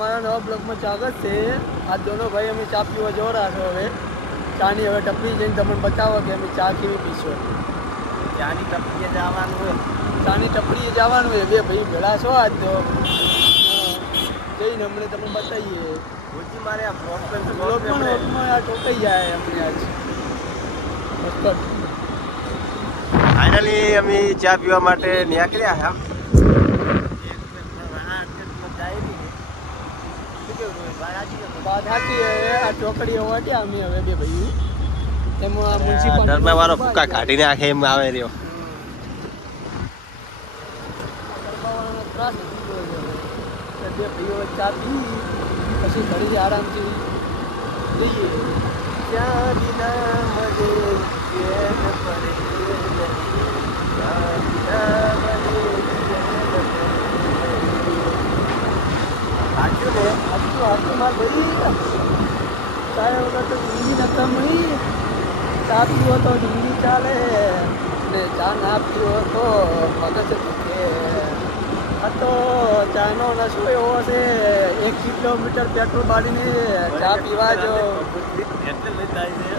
અમારા નવા બ્લોગમાં સ્વાગત છે. આ દોનો ભાઈ અમે ચા પીવા જવા છો. હવે ચાની હવે ટપરી જઈને તમને બતાવો કે અમે ચા કેવી પીશો. ચાની ટપરીએ જવાનું હોય, ચાની ટપરીએ જવાનું હોય. બે ભાઈ ભેળા છો આજ તો જઈને અમને તમને બતાવીએ. ઓછી મારે આ બ્લોગ પર બ્લોગમાં આ ટોકાઈ જાય અમને આજ. ફાઇનલી અમે ચા પીવા માટે નીકળ્યા હા. વાત સાચી આ ચોકડી હોવા દે અમે હવે બે ભાઈ એમાં મ્યુનિસિપલ ડરમાં મારો ફૂકા કાઢીને આખે એમ આવે રહ્યો. ત્રાસ બે ભાઈઓ ચા પી પછી ઘડી આરામથી જઈએ. ત્યાં વિના મને ચેન પડે નહીં. ત્યાં વિના મને ચેન પડે નહીં. આટલું માર ભાઈ ચાય વગર તો જિંદગી નતા મળી. ચા પીવો તો જિંદગી ચાલે ને ચા ના પીવો તો મગજ દુખે. આ તો ચાનો નશો એવો છે 1 કિલોમીટર પેટ્રોલ બાળીને ચા પીવા જો. એટલે લઈ જાય છે.